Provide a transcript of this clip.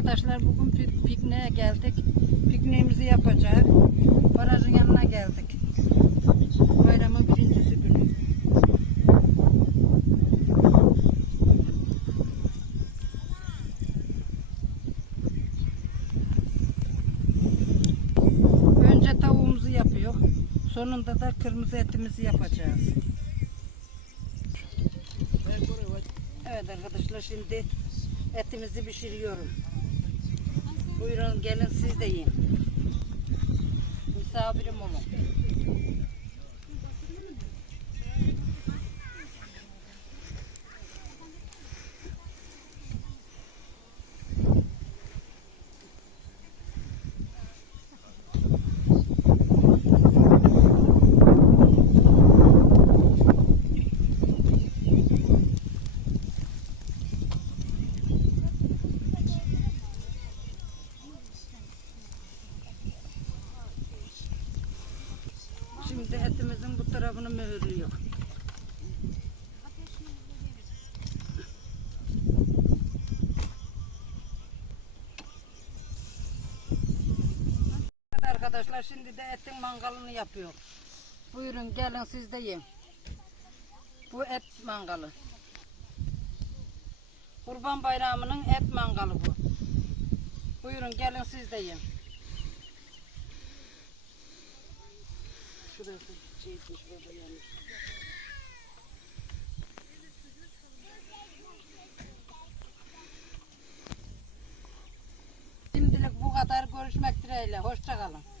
Arkadaşlar bugün pik- pikniğe geldik. Pikniğimizi yapacağız. Barajın yanına geldik. Bayramın birincisi günü. Önce tavuğumuzu yapıyor. Sonunda da kırmızı etimizi yapacağız. Evet arkadaşlar şimdi etimizi pişiriyorum. Buyurun gelin siz de yiyin. Misafirim olun. Şimdi etimizin bu tarafını mühürlüyor. Arkadaşlar şimdi de etin mangalını yapıyor. Buyurun gelin siz de yiyin. Bu et mangalı. Kurban bayramının et mangalı bu. Buyurun gelin siz de yiyin. Şimdilik bu kadar görüşmek dileğiyle. Hoşça kalın.